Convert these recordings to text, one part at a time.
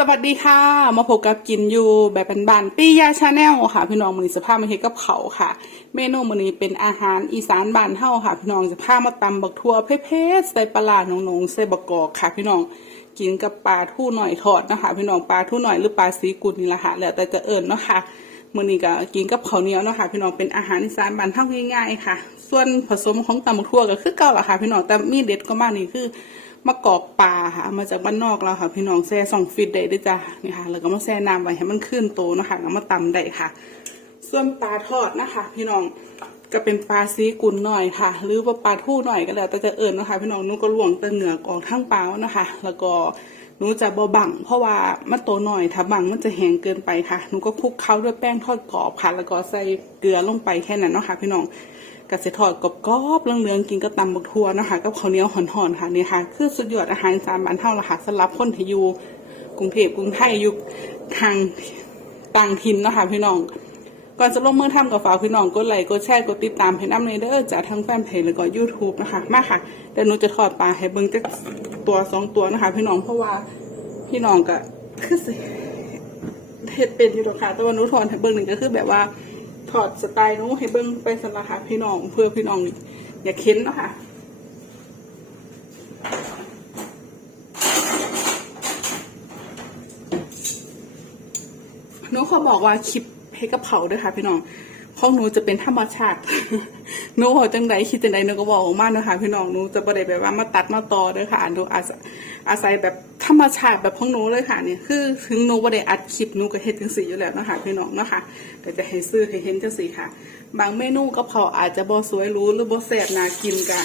สวัสดีค่ะ มาพบกับกินอยู่แบบบานๆปี้ยาชาแนลค่ะ พี่น้องมือนี้สภาพมาเฮ็ดกับเขาค่ะ เมนูมื้อนี้เป็นอาหารอีสานบ้านเฮาค่ะ พี่น้องจะพามาตำบักทั่วเผ็ดๆใส่ปลาร้าหนงๆใส่บักกอกค่ะ พี่น้องกินกับปลาทู่หน่อยทอดนะคะ พี่น้องปลาทู่หน่อยหรือปลาสีกุลนี่แหละค่ะแล้วแต่จะเอิญเนาะค่ะมื้อนี้ก็กินกับข้าวเหนียวเนาะค่ะพี่น้องเป็นอาหารอีสานบ้านเฮาง่ายๆค่ะ ส่วนผสมของตำบักทั่วก็คือเก่าละค่ะ พี่น้องแต่มีเด็ดก็มากนี่คือ มะกอกปลาค่ะมาจากบ้านนอกเราค่ะพี่น้องแซ่สองฟิตได้ด้วยจ้ะนี่ค่ะแล้วก็มาแซ่น้ำไว้ให้มันขึ้นโตนะคะแล้วมาตำได้ค่ะ ส่วนปลาทอดนะคะ พี่น้องก็เป็นปลาซีกุนหน่อยค่ะ หรือว่าปลาทู่หน่อยก็แล้วแต่จะเอิญนะคะ พี่น้องหนูก็ลวงตะเหนือกออกทั้งเปลานะคะ แล้วก็หนูจะบาบังเพราะว่ามันโตหน่อยถ้าบังมันจะแห้งเกินไปค่ะหนูก็คลุกเคล้าด้วยแป้งทอดกรอบค่ะ แล้วก็ใส่เกลือลงไปแค่นั้นเนาะค่ะพี่น้อง กสิทอดกรอบๆเรื่องๆกินก็ตำบักทัวนะคะกับข้าวเหนียวห่อนๆค่ะนี่ค่ะ คือสุดยอดอาหารสามบ้านเท่าละค่ะสำหรับคนที่อยู่กรุงเทพกรุงไทยอยู่ทางต่างถิ่นนะคะพี่น้องก่อนจะลงมือทำกับฝากพี่น้องกดไลค์กดแชร์กดติดตามเพจน้ำเนเดอร์จากทั้งแฟนเพจแล้วก็ยูทูบนะคะมาค่ะเดี๋ยวหนูจะทอดปลาให้เบิ้งจะตัวสองตัวนะคะ พี่น้องเพราะว่าพี่น้องก็คือเฮ็ดเป็นอยู่ดอกค่ะแต่ว่าหนูถอนให้เบิ่งนี่งก็คือแบบว่า ถอดสไตล์นู้ให้เบิ้งไปสำหรับค่ะพี่น้องเพื่อพี่น้องอย่าเค้นนะคะหนูขอบอกว่าคลิปให้กระเพราด้วยค่ะ พี่น้องของหนูจะเป็นธรรมชาติ หนูบอกจังใดคิดจังใดหนูก็บอกออกมาเนะคะพี่น้องหนูจะประเด็นแบบว่ามาตัดมาต่อเด้วยค่ะหนูอาศัยอาศัยแบบธรรมชาติแบบของหนูเลยค่ะเนี่ยคือถึงหนูประเด็นอัดคลิปหนูก็เฮ็นจังสีอยู่แล้วเนะคะพี่น้องเนาะค่ะแต่จะให้ซื้อให้เห็นจังสีค่ะ บางเมนูกระเพราอาจจะบอสวยรู้หรือบอแสบนากินกัน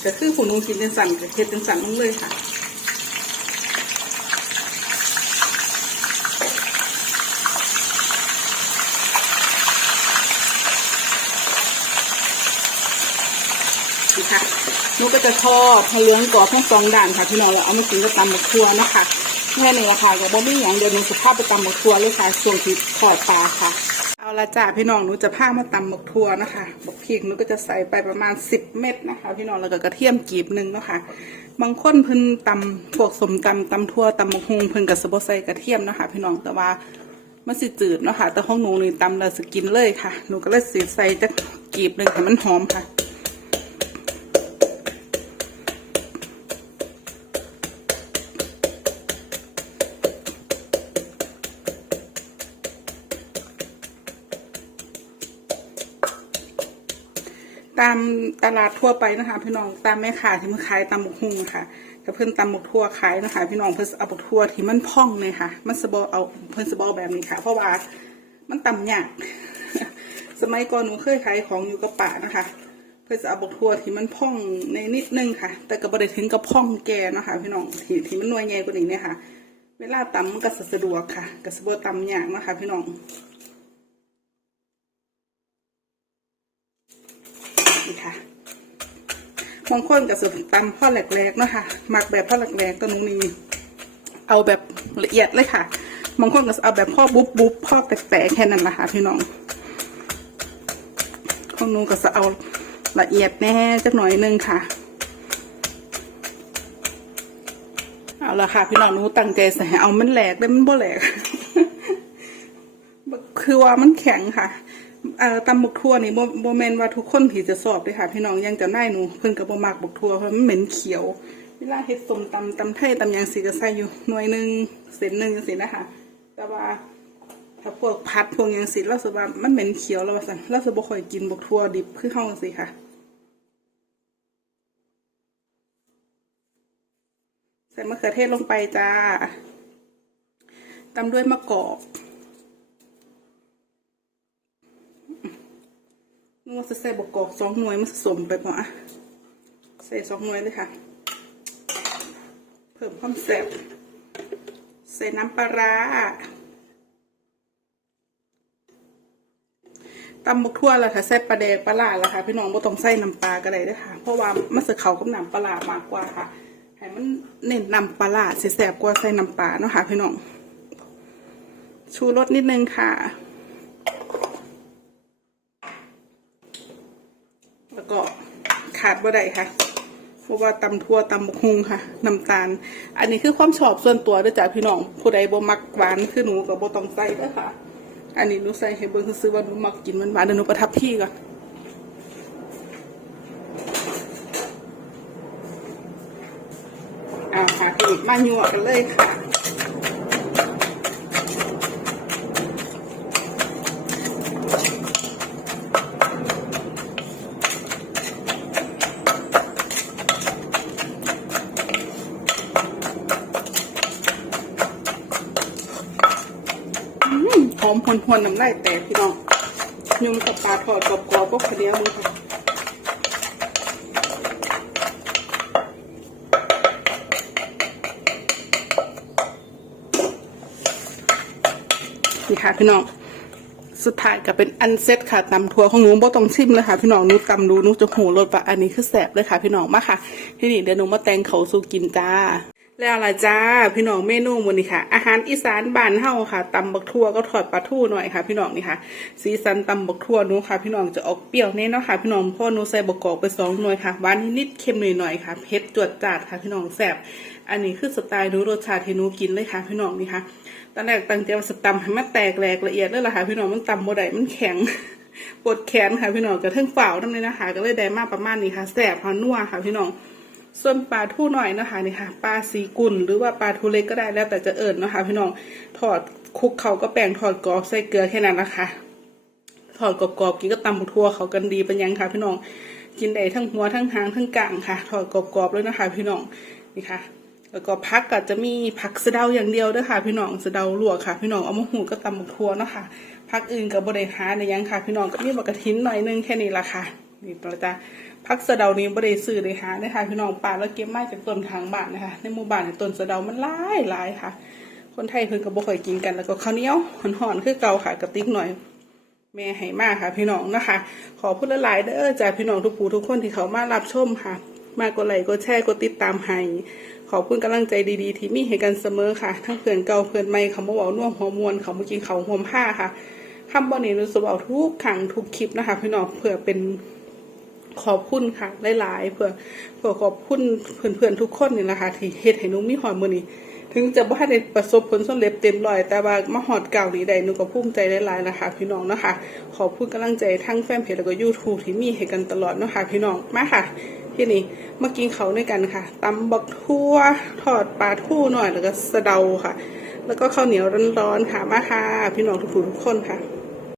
แต่คือผู้หนูกินจังสั่นก็เฮ็ดจังสั่นลงเลยค่ะ นี่ค่ะ หนูก็จะทอดพะเลื้องกรอบทั้งสองด่านค่ะพี่น้องแล้วเอามากินกับตำบักทัวนะคะแค่นี้ละค่ะกับบ่มีอย่างเดียวหนูจะพาไปตำบักทัวเลยค่ะส่วนที่ทอดปลาค่ะ เอาละจ้าพี่น้องหนูจะพามาตำบักทัวนะคะบักพริกหนูก็จะใส่ไปประมาณสิบเม็ดนะคะ พี่น้องแล้วก็กระเทียมกีบหนึ่งนะคะบางคนเพิ่นตำพวกสมตำตำทั่วตำบักฮงเพิ่นกับสบใส่กระเทียมนะคะ พี่น้องแต่ว่ามันสิจืดเนาะค่ะแต่ของหนูนี่ตำแล้วสกินเลยค่ะ หนูก็เลยสิใส่จะกีบหนึ่งให้มันหอมค่ะ ตามตลาดทั่วไปนะคะ พี่น้องตามแม่ค้าที่มันขายตำบกฮุ่งอะค่ะแต่เพิ่นตำบกทั่วขายนะคะ พี่น้องเพิ่นเอาบกทั่วที่มันพ่องเลยค่ะ มันสบเอาเพิ่นสบอแบบนี้ค่ะ เพราะว่ามันตำยากสมัยก่อนหนูเคยขายของอยู่กับป่านะคะ เพื่อจะเอาบกทั่วที่มันพ่องในนิดนึงค่ะ แต่ก็บ่ได้ถึงกับพ่องแกนะคะ พี่น้องที่ที่มันนวยใหญ่กว่านี้เนี่ยค่ะ เวลาตำมันก็สะดวกค่ะก็สะดวกตำยากเนะคะ พี่น้อง ค่ะบางคนกับสุดตำพ่อแหลกๆเนาะค่ะหมักแบบพ่อแหลกๆตัวนุ้งนี้เอาแบบละเอียดเลยค่ะบางคนก็เอาแบบพ่อบุ๊บบุ๊บพ่อแตกๆแค่นั้นแหละค่ะพี่น้องของหนูก็จะเอาละเอียดแน่จักหน่อยนึงค่ะ เอาละค่ะ พี่น้องหนูตั้งใจใส่เอามันแหลกได้มันบ่แหลกคือว่ามันแข็งค่ะ เอ่อตำบักทั่วนี่โมโมเมนว่าทุกคนที่จะสอบเลยค่ะพี่น้องยังจะได้หนูเพิ่นกับบมักบักทั่วเพราะมันเหม็นเขียว เวลาเฮ็ดสมตำตำไทยตำยังสีก็ใส่อยู่หน่วยหนึ่งเศษหนึ่งจังซี่นะคะแต่ว่าถ้าพวกพัดพวกยังสิเราสึกว่ามันเหม็นเขียวแล้วว่าซั่นเราสบค่อยกินบักทั่วดิบคือเฮาจังซี่ค่ะใส่มะเขือเทศลงไปจ้าตำด้วยมะกอก ว่าจะใส่บกกอกสองหน่วยมันสมไปปะอะใส่สองหน่วยเลยค่ะ เพิ่มความแซ่บใส่น้ำปลาร้าตำบกทั่วแล้วค่ะใส่ปลาแดกปลาลาแล้วค่ะ พี่น้องบ่ต้องใส่น้ำปลาก็ได้เด้วยค่ะ เพราะว่ามันจะเขากับน้ำปลาร้ามากกว่าค่ะให้มันเน้นน้ำปลาร้าสิแซ่บกว่าใส่น้ำปลาเนาะค่ะพี่น้องชูรสนิดนึงค่ะ แล้วก็ขาดบ่ได้ค่ะเพราะว่าตำทั่วตำบกฮุงค่ะน้ำตาล อันนี้คือความชอบส่วนตัวเด้วยจ้ะพี่น้องผู้ใดบ่มักหวานคือหนูก็บ่ต้องใส่เด้อค่ะ อันนี้หนูใส่ให้เบิ่งซื้อว่าหนูมักกินมันหวานเดี๋ยวหนูประทับพี่ก่อนอ่าค่ะพี่มาหยวกกันเลยค่ะ อื มหอมพวนพวนๆน้ำลายแตกพี่น้องยุ่มกับปลาทอดกรอบๆก็คนเดียวมึงค่ะนี่ค่ะพี่น้อง สุดท้ายก็เป็นอันเซ็ตค่ะตำทัวของหนูบ่ต้องชิมเลยค่ะ พี่น้องหนูตำดูนูจะโหรสว่าอันนี้คือแสบเลยค่ะ พี่น้องมาค่ะ ที่นี่เดี๋ยวหนูมาแตงเขาสูกินจ้า แล้วล่ะจ้าพี่น้องเมนูมื้อนี้ค่ะ อาหารอีสานบ้านเฮาค่ะตำบักทั่วก็ทอดปลาทูหน่อยค่ะ พี่น้องนี่ค่ะ สีสันตำบักทั่วหนูค่ะ พี่น้องจะออกเปรี้ยวแน่เนาะค่ะ พี่น้องพราะหนูใส่บกกอกไปสองหน่วยค่ะหวานนิดๆเค็มหน่อยๆค่ะเผ็ดจวดจาดค่ะพี่น้องแซ่บอันนี้คือสไตล์หนูรสชาติที่หนูกินเลยค่ะ พี่น้องนี่ค่ะตอนแรกตั้งใจว่าจะตำให้มันแตกแหลกละเอียดเลยล่ะค่ะ พี่น้องมันตำบ่ได้มันแข็งปวดแขนค่ะพี่น้องกระเทิงเปล่านั่นเลยนะคะก็เลยได้มาประมาณนี้ค่ะแสบค่ะนัวค่ะพี่น้อง ส่วนปลาทูหน่อยนะคะนี่ค่ะปลาสีกุลหรือว่าปลาทูเล็กก็ได้แล้วแต่จะเอิญนะคะพี่น้องถอดคลุกเขาก็แป้งถอดกรอบใส่เกลือแค่นั้นนะคะถอดกรอบๆกินก็ตำทั่วเขากันดีเป็นยังค่ะพี่น้องกินได้ทั้งหัวทั้งหางทั้งกลางค่ะถอดกรอบๆเลยนะคะ พี่น้องนี่ค่ะ แล้วก็พักก็จะมีผักสะเดาอย่างเดียวด้วยค่ะ พี่น้องสะเดาลวกค่ะ พี่น้องเอามาหูก็ตำทั่วเนาะค่ะพักอื่นกับบริหารในยังค่ะ พี่น้องก็มีบักกระทินหน่อยนึงแค่นี้ละค่ะนี่เราจะ พักสะเดานี้บริซื้อเลยค่ะนะคะพี่น้องป่าแล้วเก็บมาจากต้นทางบ้านนะคะ ในหมู่บ้านในต้นสะเดามันหลายหลายค่ะ คนไทยเพิ่นก็บ่ค่อยกินกันแล้วก็ข้าวเหนียวห่อนๆคือเก่าค่ะกระติกหน่อยแม่ให้มากค่ะ พี่น้องนะคะ ขอพูดละลายเด้อจากพี่น้องทุกผู้ทุกคนที่เขามารับชมค่ะ มากกดไลค์กดแชร์กดติดตามให้ขอบคุณกำลังใจดีๆ ที่มีให้กันเสมอค่ะ ทั้งเพื่อนเก่าเพื่อนใหม่เขามาเว้าน่วมหัวมวลเขามากินเขาวหวมผ้าค่ะคำบอนี้รู้สึกเอาทุกครั้งทุกคลิปนะคะ พี่น้องเพื่อเป็น ขอบคุณค่ะหลายๆเพื่อเพื่อขอบคุณเพื่อนๆทุกคนนี่แหละค่ะที่เฮ็ดให้หนุมีหอดมือนี้ถึงจะบ่ได้ประสบผลสำเร็จเต็มร้อยแต่ว่ามาหอดเก่านี้ได้หนูก็ภูมิใจหลายๆนะคะพี่น้องเนาะคะขอบคุณกำลังใจทั้งแฟนเพจแล้วก็ยูทูบที่มีให้กันตลอดเนาะคะพี่น้องมาค่ะที่นี่มากินเขาด้วยกันค่ะตำบักทั่วทอดปลาทูหน่อยแล้วก็สะเดาค่ะ แล้วก็ข้าวเหนียวร้อนๆค่ะมาค่ะพี่น้องทุกๆทุกคนค่ะ